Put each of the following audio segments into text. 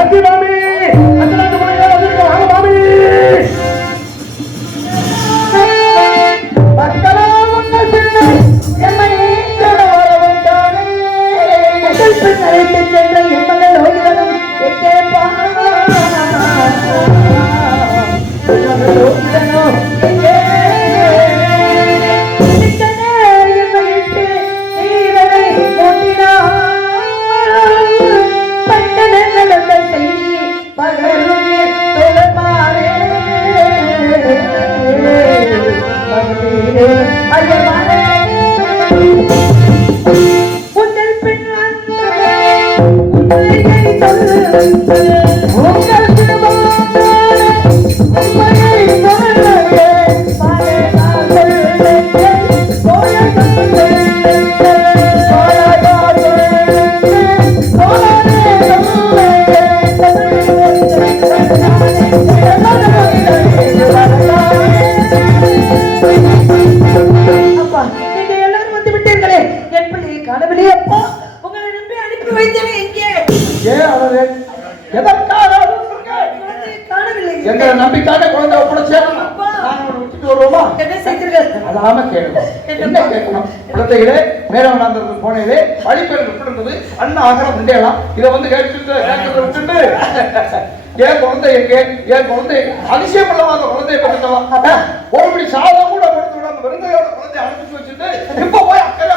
நன்றி மாமி. அந்த மாமி நம்பிக்காக குழந்தை குழந்தைகளே மேலவனாந்தரத்துக்கு போனதே வழிபெற விட்டுருந்தது அண்ணா ஆகிற முண்டேலாம் இதை வந்து கேட்டுட்டு விட்டுட்டு ஏன் குழந்தை எங்க ஏன் குழந்தை அதிசயம் இல்லாத குழந்தைய பத்திட்டவா ஒருபடி சாதம் கூட கொடுத்து விடாம வெறுங்கையோட குழந்தைய அனுப்பிச்சு வச்சுட்டு இப்ப போய் அக்கறை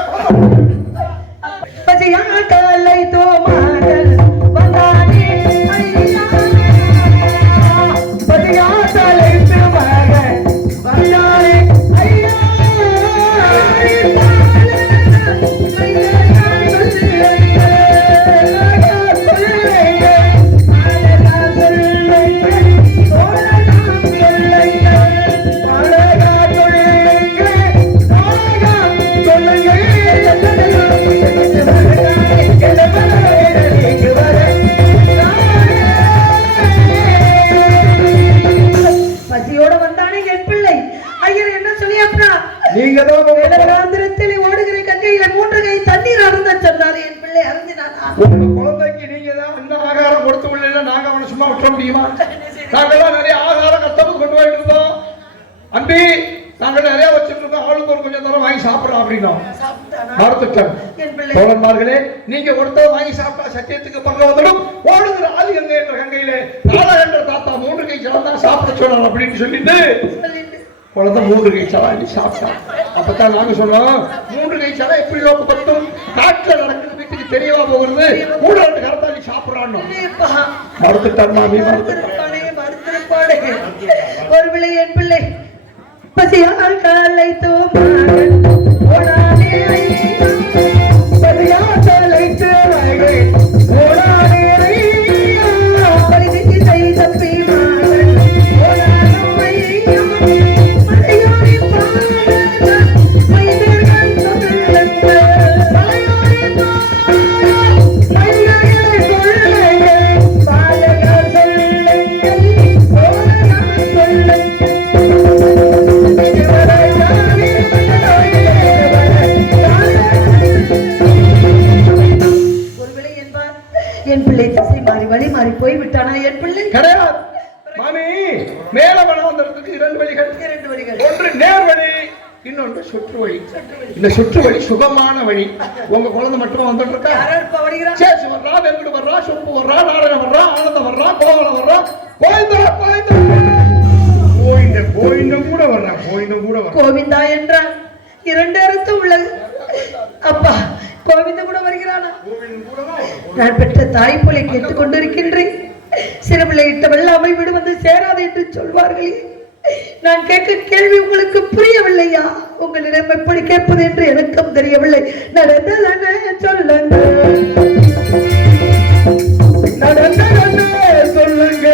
ஓடுகிற கங்கையில 3 கை தண்ணீர் அருந்த சொன்னார். என் பிள்ளை அருந்தினானா? குழந்தைக்கு நீங்க தான் அந்த ஆகாரம் கொடுத்து விடல, நாங்க அவனை சும்மா விட்டுற முடியுமா? நாங்கெல்லாம் நிறைய ஆகாரம் கஷ்டப்பட்டு கொண்டு போயிட்டு இருந்தோம். அம்பி நாங்கள் நிறைய வச்சுட்டு இருக்கோம், ஆளுக்கு ஒரு கொஞ்சம் தரம் வாங்கி சாப்பிடலாம் அப்படின்னோம். தோழன்மார்களே, நீங்க கொடுத்த வாங்கி சாப்பிட்டா சத்தியத்துக்கு பக்கம் வந்துடும். ஓடுகிற ஆதி கங்கை என்ற கங்கையிலே தாளா என்ற தாத்தா 3 கை சலந்தா சாப்பிட சொன்னார் அப்படின்னு சொல்லிட்டு குழந்தை 3 கை சலாண்டி சாப்பிட்டான். அப்பதான் நாங்க சொன்னோம், 3 கை சலா எப்படி பத்தும் காட்டுல நடக்குது, வீட்டுக்கு தெரியவா போகிறது, 3 கரத்தாண்டி சாப்பிடறான்னு மறுத்துட்டான் மாமி. ஒரு பிள்ளை என் பிள்ளை பசியால் காலை தோமான் ஓடானே பசியால் காலை தோமான் ஓடானே பரிதிக்கு செய்த பீமான் ஓடானே மலையோரி பாட மைதர்கள் சொல்லுங்க மலையோரி பாட மைதர்கள் சொல்லுங்க பாலகர் சொல்லுங்க ஓடனா சொல்லுங்க. என் பிள்ளை திசை மாறி வழி மாறி போய் விட்டானா? என் பிள்ளை கிடையாது மாமி. மேல வனாந்தரத்துக்கு 2 வழிகள். ஒன்று நேர் வழி, இன்னொன்று சுற்று வழி. இந்த சுற்று வழி சுகமான வழி. உங்க குழந்தை மட்டும் வந்துட்டு இருக்கா? சேசு வர்றா, வெங்கடு வர்றா, சுப்பு வர்றா, நாராயணன் வர்றா, ஆனந்தம் வர்றா, கோவலம் வர்றா, கோவிந்தா கூட வர்றா, கோவிந்தா என்றால் 2 அர்த்தம் உள்ளது. அப்பா கோவிந்த கூட வருகிறானா? நான் பெற்ற தாய் போல கேட்டுக் கொண்டிருக்கின்றேன். சிறு பிள்ளை இட்ட வெள்ளாமை விடு வந்து சேராது என்று சொல்வார்களே, நான் கேட்க கேள்வி உங்களுக்கு புரியவில்லையா? உங்களிடம் எப்படி கேட்பது என்று எனக்கும் தெரியவில்லை. நடந்ததென்ன சொல்லுங்க, நடந்ததென்ன சொல்லுங்க.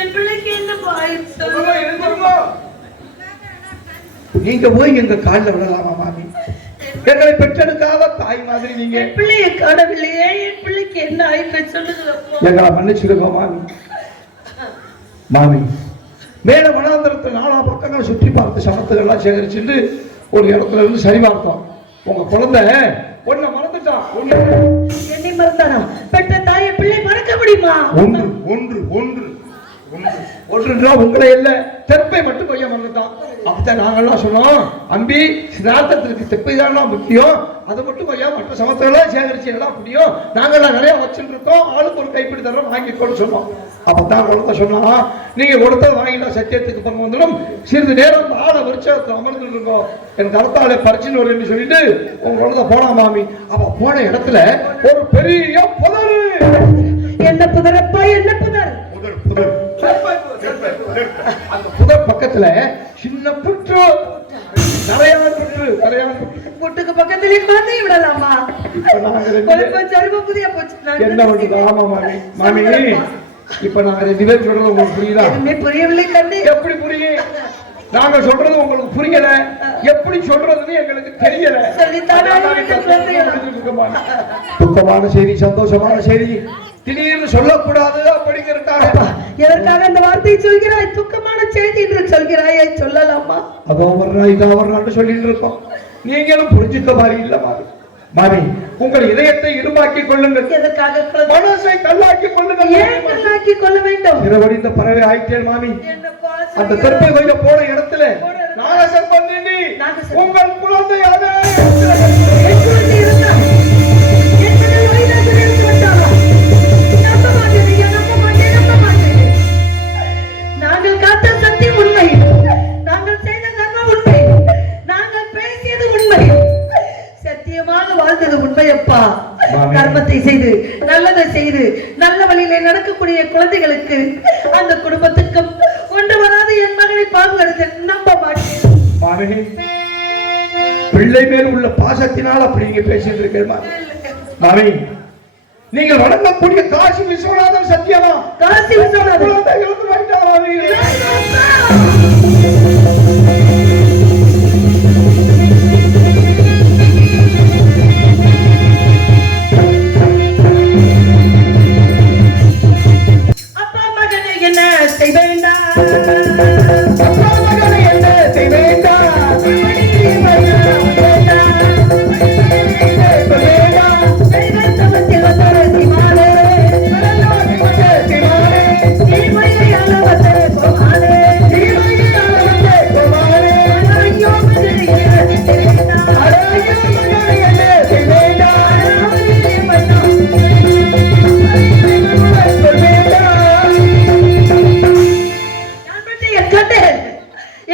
என் பிள்ளைக்கு என்னப்பா ஆயிடுச்சு? சொல்லுங்க, எழுந்திருங்க. நீங்க போய் எங்க காலில் விடலாமா மாமி? எங்களை பெற்றெடுக்காத தாய் மாதிரி நீங்க. என் பிள்ளையை காணவில்லையே, என் பிள்ளைக்கு என்ன ஆயிட்டு சொல்லுங்களப்பா. எங்களை மன்னிச்சிடுங்க மாமி. மாமி மேல வனாந்தரத்தில் 4 பக்கங்கள் சுற்றி பார்த்து சமத்துகள்லாம் சேகரிச்சுட்டு ஒரு இடத்துல இருந்து சரி பார்த்தோம். உங்க குழந்தை ஒன்ன மறந்துட்டான். என்னை மறந்தானா? பெற்ற தாயை பிள்ளை மறக்க முடியுமா? ஒன்று ஒன்று ஒன்று ஒன்றுன்றா உங்களை இல்ல, தெப்பை மட்டும் பையன் மறந்துட்டான். அப்பதான் நாங்கெல்லாம் சொன்னோம், அம்பி சிராத்தத்திற்கு தெப்பை தான் முக்கியம், அதை மட்டும் பையன் மற்ற சமத்தெல்லாம் சேகரிச்சு எல்லாம் முடியும், நாங்கெல்லாம் நிறைய வச்சுட்டு இருக்கோம், ஆளுக்கு ஒரு கைப்பிடி தரோம் வாங்கிக்கோன்னு சொன்னோம். அப்பதான் குழந்தை சொன்னா, நீங்க கொடுத்தது வாங்கினா சத்தியத்துக்கு பங்கு வந்துடும், சிறிது நேரம் அந்த ஆளை விருட்சத்தில் அமர்ந்துட்டு இருக்கோம், என் கருத்தாளை பறிச்சுன்னு வருன்னு சொல்லிட்டு உங்க குழந்தை போனா மாமி. அவ போன இடத்துல ஒரு பெரிய புதர். என்ன புதரப்பா, என்ன புதர்? அந்த புதர் பக்கத்துல சின்ன புற்று, கரையான புற்று, கரையான புட்டுக்கு பக்கத்திலே மாத்தி விடலாமா? புதிய போச்சு. என்ன பண்றது? ஆமா மாமி. மாமி இப்ப நாங்க 2 பேரும் சொல்றது உங்களுக்கு புரியுதா? எதுவுமே புரியவில்லை கண்ணு. எப்படி புரியும்? நாங்க சொல்றது உங்களுக்கு புரியல, எப்படி சொல்றதுன்னு எங்களுக்கு தெரியல. துக்கமான செய்தி, சந்தோஷமான செய்தி திடீர்னு சொல்லக்கூடாது அப்படிங்கிறதுக்காக. எதற்காக அந்த வார்த்தையை சொல்கிறாய்? துக்கமான செய்தி என்று சொல்கிறாய், சொல்லலாமா? அதோ வர்றா இதோ வர்றான்னு சொல்லிட்டு இருக்கோம், நீங்களும் புரிஞ்சுக்க மாதிரி இல்ல மாமி. மாமி உங்கள் இதயத்தை இருமாக்கி கொள்ளுங்கள். எதற்காக? மனசை கல்லாக்கி கொள்ளுங்கள். ஏன் கல்லாக்கி கொள்ள வேண்டும்? இரவடிந்த பறவை ஆயிட்டேன் மாமி. அந்த தெப்பை கொஞ்சம் போன இடத்துல நாகசம்பந்தினி உங்கள் குழந்தையாக நாங்கள் காத்த சத்தியம் உண்மை, நாங்கள் செய்த தர்மம் உண்மை, நாங்கள் பேசியது உண்மை, சத்தியமாக வாழ்ந்தது உண்மையப்பா. கர்மத்தை செய்து நல்லதை செய்து நல்ல வழியிலே நடக்கக்கூடிய குழந்தைகளுக்கு அந்த குடும்பத்துக்கும் கொண்டு வராது என் மகனை பாதுகாத்து நம்ப மாட்டேன். பிள்ளை மேல் உள்ள பாசத்தினால் அப்படி நீங்க பேசிட்டு இருக்கேன் மாமி. நீங்கள் வணங்கக்கூடிய காசி விஸ்வநாதன் சத்தியமா? காசி விஸ்வநாதன் அப்பா மகனை என்ன செய்வேண்டா, அப்பா மகனை என்ன செய்வேண்டா,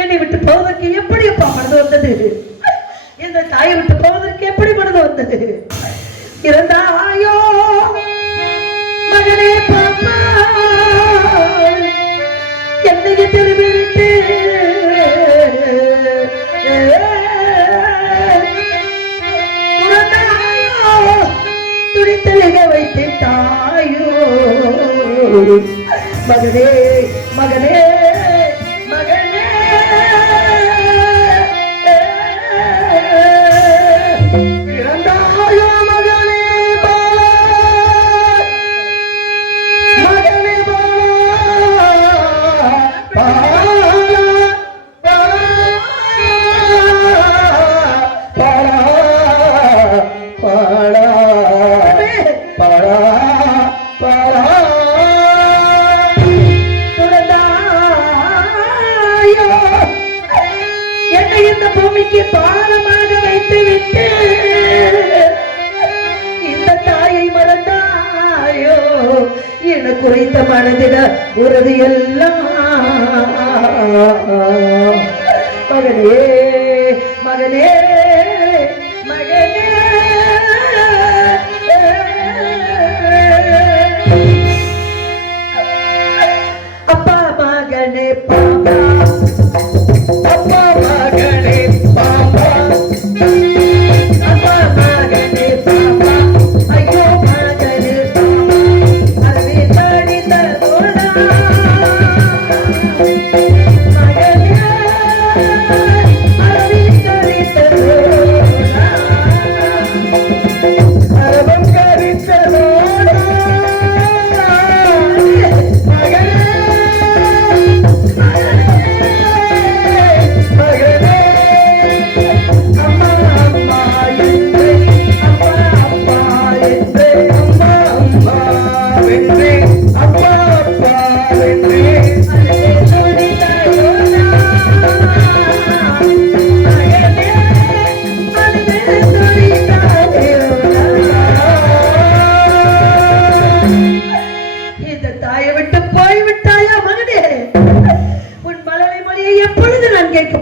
என்னை விட்டு போவதற்கு எப்படி அப்பா மனது வந்தது? இந்த தாயை விட்டு போவதற்கு எப்படி மனது வந்தது? இருந்தாயோ மகனே பாப்பா, என்னைய திரும்பிவிட்டு துடித்தலிக வைத்து தாயோ மகனே மகனே மகனே இறந்தாயோ மகனே பாலா, மகனே பாலா என்னை இந்த பூமிக்கு பாரமாக வைத்து விட்டு இந்த தாயை மறந்தாயோ, என குறைத்த மனதிட உறுதி எல்லாம் மகனே மகனே மகனே. அப்பா மகனே பாப்பா, அப்பா மகனே பாப்பா, அப்பா மகனே பாப்பா, ஐயோ மகனே பாப்பா, அருவி தடித்த தோடா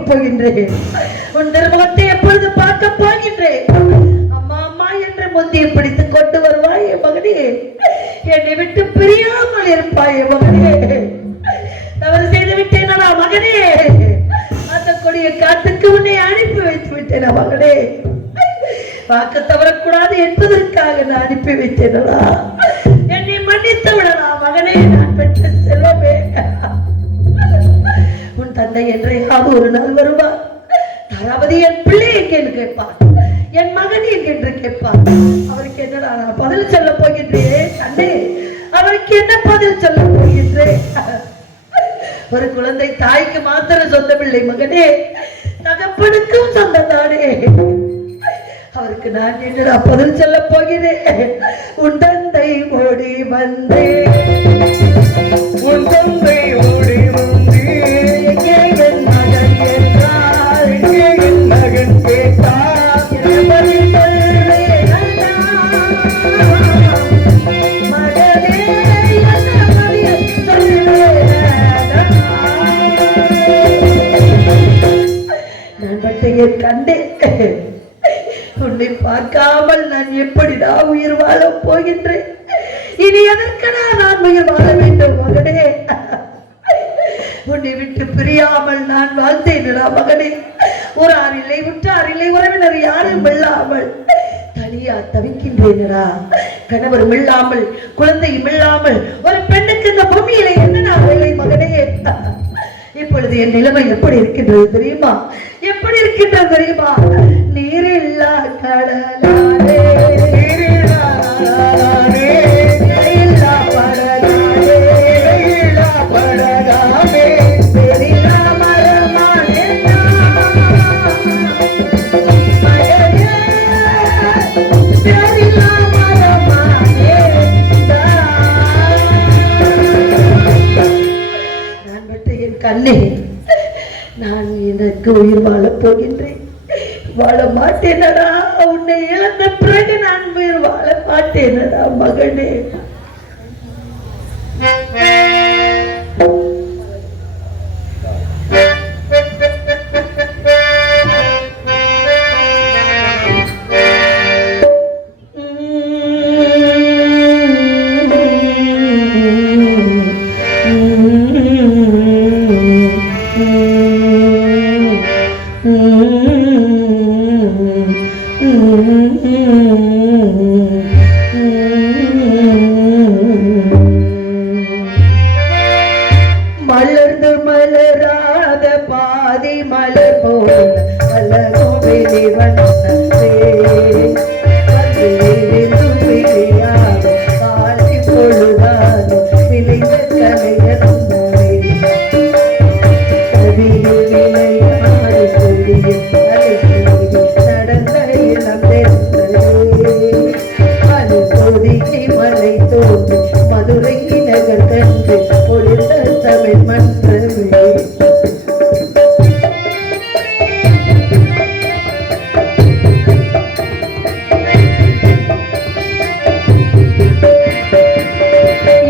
போகின்றேன். உன் திருமுகத்தை எப்பொழுது பார்க்க போகின்றேன். அம்மா அம்மா என்று முந்தியை பிடித்து கொண்டு வருவாய் என் மகனே. என்னை விட்டு பிரியாமல் இருப்பாய் என் மகனே. தவறு செய்து விட்டேனா மகனே? அந்த கொடிய காத்துக்கு உன்னை அனுப்பி வைத்து விட்டேனா மகனே? வாக்கு தவறக்கூடாது என்பதற்காக நான் அனுப்பி வைத்தேனா? என்னை மன்னித்து விடலாம் மகனே. நான் பெற்ற செல்வமே. உன் தந்தை என்றையாவது ஒரு நாள் வருவார். தாராவதி என் பிள்ளை எங்கேன்னு கேட்பார், என் மகன் எங்கென்று கேட்பார். அவருக்கு என்னடா நான் பதில் சொல்ல போகின்றேன் அண்ணே? அவருக்கு என்ன பதில் சொல்ல போகின்றேன்? ஒரு குழந்தை தாய்க்கு மாத்திரம் சொந்தமில்லை மகனே, தகப்பனுக்கும் சொந்தத்தானே. அவருக்கு நான் என்னடா பதில் சொல்ல போகிறேன்? உன் தந்தை ஓடி வந்தே, உன் தந்தை ஓடி வந்தே, எங்கே என் மகன் என்றார், எங்கே என் மகன் கேட்டார், என்ன பதில் சொல்வேன் மகனே? என்ன பதில் சொல்வேன்? நான் பட்டையை கண்டேன். உன்னை பார்க்காமல் நான் எப்படிடா உயிர் வாழ போகின்றேன்? இனி எதற்கடா நான் உயிர் வாழ வேண்டும் மகனே? உன்னை விட்டு பிரியாமல் நான் வாழ்ந்தேனடா மகனே. ஒரு ஆறில்லை, உற்றாரில்லை, உறவினர் யாரும் இல்லாமல் தனியா தவிக்கின்றேனடா. கணவரும் இல்லாமல், குழந்தையும் இல்லாமல் ஒரு பெண்ணுக்கு இந்த பூமியில என்ன வேலை மகனே? இப்பொழுது என் நிலைமை எப்படி இருக்கின்றது தெரியுமா? எப்படி இருக்கின்றது தெரியுமா? நீரில்லா கடலாரே, நீரில்லா நீரில்லா படலாரே, நீரில்லா படகாமே, பெரிலா மரமானே மகனே, பெரிலா மரமானே. நான் பட்ட என் கண்ணே, நான் எனக்கு உயிர் வாழப் போகின்றேன். வாழ மாட்டேனடா. உன்னை இழந்த பிறகு நான் உயிர் வாழ மாட்டேனடா மகனே. மலர்ந்து மலராத பாதி மலர் போல மலரும் வெளிவந்தே, காலை பொழுதாலும் விளைந்த கலையந்தே, கதியில் விளையாடு கொடியில் அலைக்கொடி நடந்த இளம்பெண்களே, அனுபொதிகை மலை தோன்றி மதுரை நகர் கண்டு பொழிந்த தமிழ் மன்றமே.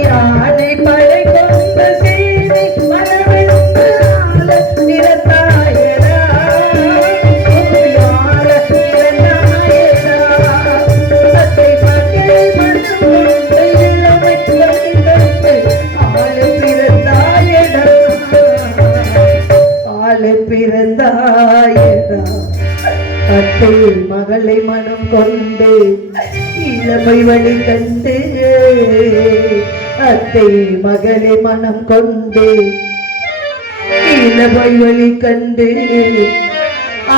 யானை படை கொண்ட செய்தி மரபிழந்த நிறத்தாயரா, யார நிறந்தாயரா, தத்தை மக்களை மனம் கொண்டு இளமை கண்டு ஆளு பிறந்தாயடா, ஆளு பிறந்தாயடா. அத்தை மகளை மனம் கொண்டு இளமை வழி கண்டு, அத்தை மகளை மனம் கொண்டு இளமை வழி கண்டு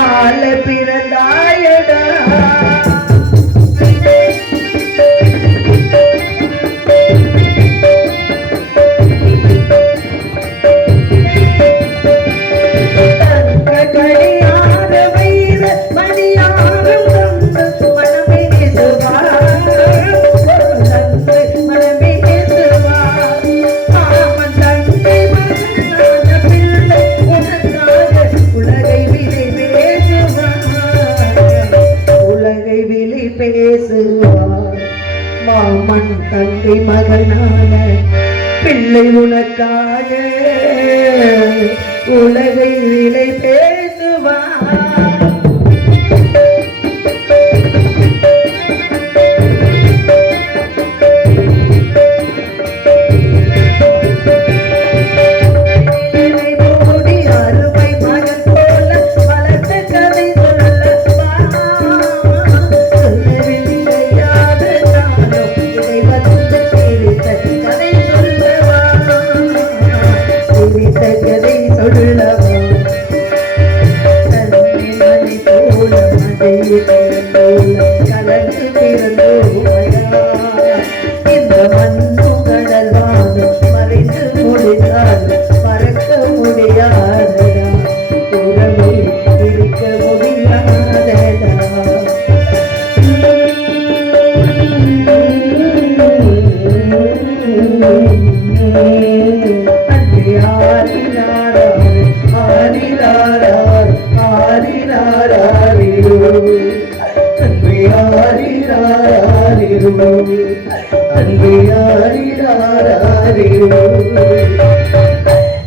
ஆள பிறந்தாயடா. கடியார வைர மணியாரம் தந்து மனமே நேசுவார், மனமே நேசுவார். மாமன் தந்தை மகனான பிள்ளை உனக்காக உலகை விலை பேசுவார், உலகை விலை பேசுவார். மாமன் தங்கை மகனான பிள்ளை உனக்காக உலகை விலை பேச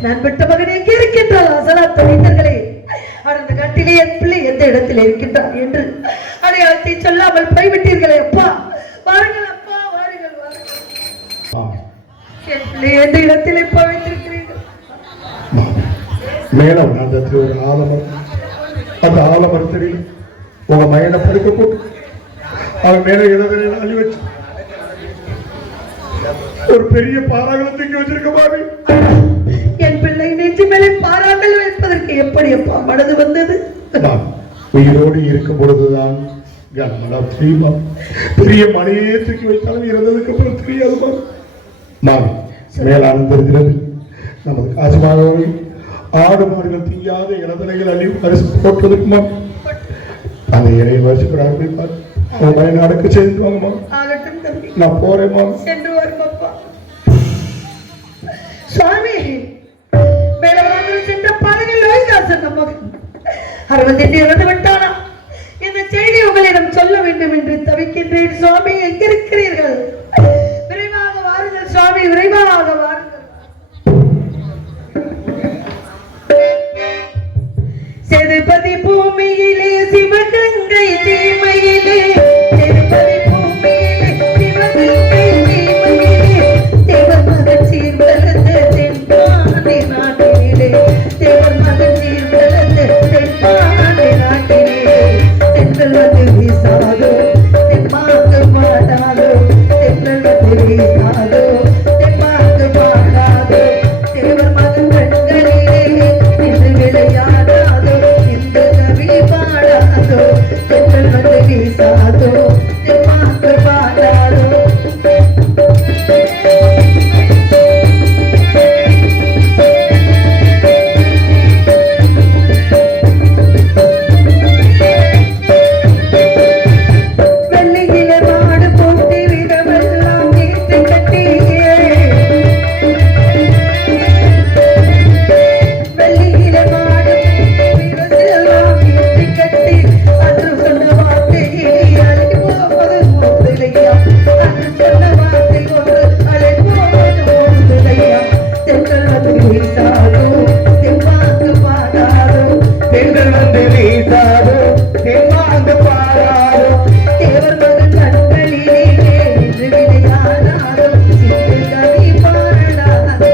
நான் பெற்ற மகன் எங்கே இருக்கின்றாள் அசலா தனித்தர்களே அந்த கட்டிலே என் பிள்ளை எந்த இடத்தில் இருக்கின்றார் என்று அடையாளத்தை சொல்லாமல் போய்விட்டீர்களே அப்பா வாருங்கள் அப்பா வாருங்கள் வாருங்கள் என் பிள்ளை எந்த இடத்தில் இப்ப வைத்திருக்கிறீர்கள் மேலும் அந்த ஒரு ஆலமரம் அந்த ஆலமரத்தில் உங்க மயனை படுக்க போட்டு அவன் மேல இடத்துல அழி வச்சு ஒரு பெரிய பாறாங்களை தூக்கி வச்சிருக்க பாரு என் பிள்ளை நெஞ்சு மேலே பாறாமல் வைப்பதற்கு எப்படி அப்பா மனது வந்தது உயிரோடு இருக்கும் பொழுதுதான் தெரியுமா பெரிய மலையே தூக்கி வைத்தாலும் இறந்ததுக்கு அப்புறம் தெரியாது மாமி மேலான தெரிகிறது நமது காசுமானவர்கள் ஆடு மாடுகள் தீயாத இளதலைகள் அள்ளி பரிசு போட்டதுக்குமா அந்த இறையை வரிசைப்படாது போய் பாரு அவன் மயனை அடக்க செய்து வாங்கம்மா நான் போறேன் சென்று வருமப்பா சுவாமி மேலவராமல் சென்ற பாருங்கள் லோகிதாசன் மகன் அரவிந்த் இறந்து விட்டானா இந்த செய்தி உங்களிடம் சொல்ல வேண்டும் என்று தவிக்கின்றேன் சுவாமி எங்கிருக்கிறீர்கள் விரைவாக வாருங்கள் சுவாமி விரைவாக வாருங்கள் செதுபதி பூமியிலே சிவகங்கை தீமையிலே செதுபதி பூமியிலே சிவகங்கை தீமையிலே தேவர் மகன் சீர்வளர்ந்த தென்பாண்டி நாட்டிலே தேவர் மகன் சீர்வளர்ந்த தென்பாண்டி நாட்டிலே தென்றல் வந்து வீசாதோ தென்பாங்கு பாடாதோ தென்றல் வந்து வீசாதோ தென்பாங்கு பாடாதோ தேவர் மகன் கண்களிலே நின்று விளையாடாதோ இந்த கவி பாடாதோ தென்றல் வந்து வீசாதோ தென்பாங்கு பாடாதோ வெள்ளியிலே மாடு போட்டி வீரமெல்லாம் நீட்டு கட்டியே வெள்ளியிலே மாடு வீரமெல்லாம் நீட்டு கட்டி அது சொன்ன வார்த்தை அழகி போவது போதில்லையா அது சொன்ன வார்த்தை ஒன்று அழகி போவது போதில்லையா தென்றல் வந்து வீசாதோ தென்பாங்கு பாடாதோ தென்றல் வந்து வீசாதோ தென்பாங்கு பாடாதோ தேவர் மகன் கண்களிலே நின்று விளையாடாதோ சிந்து கவி பாடாதோ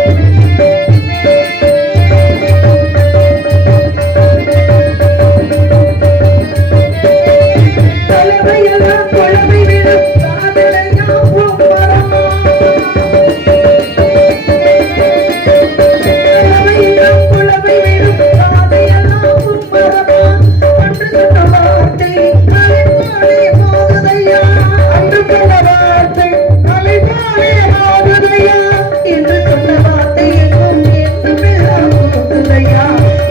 தலைமையெல்லாம் குழம்பி விடும் காதலையா பூமரமா தலைமையெல்லாம் குழம்பி விடும் காதையெல்லாம் பூமரமா அன்று சொன்ன வார்த்தை அலைபாலே போகுதையா அன்று சொன்ன வார்த்தை அலைபாலே போகுதையா என்று சொன்ன வார்த்தை எங்கும் என்றுமெல்லாம் போகுதையா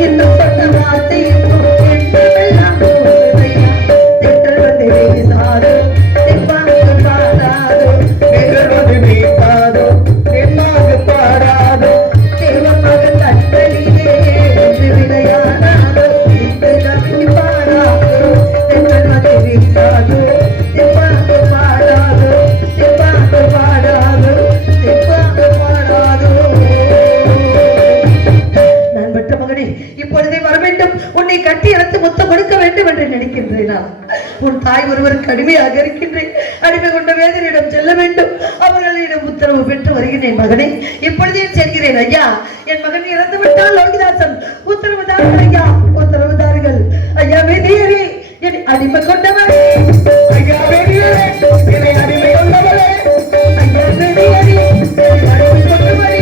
என்று சொன்ன வார்த்தை எங்கும் என்றுமெல்லாம் போகுதையா தென்றல் வந்து வீசாதோ தென்பாங்கு பாடாதோ தென்றல் வந்து வீசாதோ தென்பாங்கு பாடாதோ தேவர் மகன் கண்களிலே நின்று விளையாடாதோ இந்த கவி பாடாதோ தென்றல் வந்து வீசாதோ தென்பாங்கு பாடாதோ தென்பாங்கு பாடாதோ தென்பாங்கு பாடாதோ நான் பெற்ற மகனே இப்பொழுதே வர வேண்டும் உன்னை கட்டி அறுத்து முத்தம் கொடுக்க வேண்டும் என்று நினைக்கின்றேனா உன் தாய் ஒருவருக்கு அடிமையாக இருக்கின்றேன் அடிமை கொண்ட வேதனையிடம் செல்ல வேண்டும் அவர்களிடம் உத்தரவு பெற்று வருகிறேன் மகனே இப்பொழுதே செல்கிறேன் ஐயா என் மகன் இறந்து விட்டால் லோகிதாசன் உத்தரவு தாருங்கள் ஐயா உத்தரவு தாருங்கள் ஐயா வேதியரே என் அடிமை கொண்டவர் ஐயா வேதியரே என்னை அடிமை கொண்டவரே ஐயா வேதியரே என் அடிமை கொண்டவரே